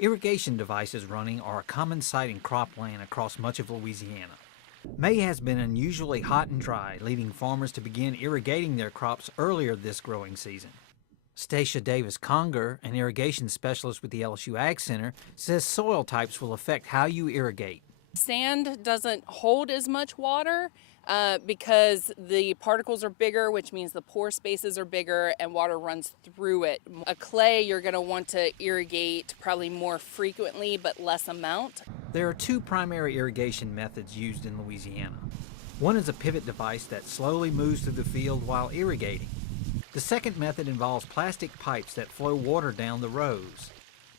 Irrigation devices running are a common sight in cropland across much of Louisiana. May has been unusually hot and dry, leading farmers to begin irrigating their crops earlier this growing season. Stacia Davis-Conger, an irrigation specialist with the LSU AgCenter, says soil types will affect how you irrigate. Sand doesn't hold as much water because the particles are bigger, which means the pore spaces are bigger and water runs through it. A clay, you're going to want to irrigate probably more frequently but less amount. There are two primary irrigation methods used in Louisiana. One is a pivot device that slowly moves through the field while irrigating. The second method involves plastic pipes that flow water down the rows.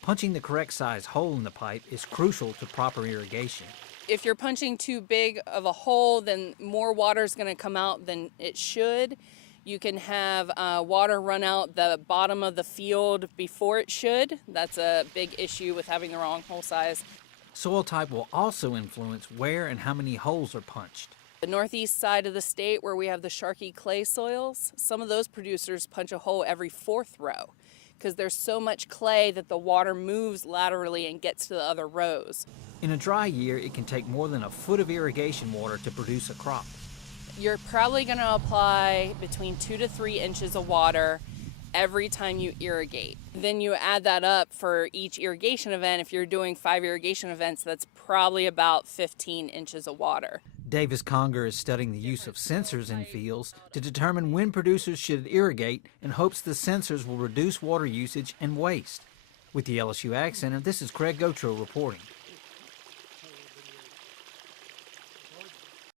Punching the correct size hole in the pipe is crucial to proper irrigation. If you're punching too big of a hole, then more water is going to come out than it should. You can have water run out the bottom of the field before it should. That's a big issue with having the wrong hole size. Soil type will also influence where and how many holes are punched. The northeast side of the state, where we have the sharky clay soils, some of those producers punch a hole every fourth row because there's so much clay that the water moves laterally and gets to the other rows. In a dry year, it can take more than a foot of irrigation water to produce a crop. You're probably going to apply between 2 to 3 inches of water every time you irrigate. Then you add that up for each irrigation event. If you're doing 5 irrigation events, that's probably about 15 inches of water. Davis-Conger is studying the use of sensors in fields to determine when producers should irrigate and hopes the sensors will reduce water usage and waste. With the LSU AgCenter, this is Craig Gautreaux reporting.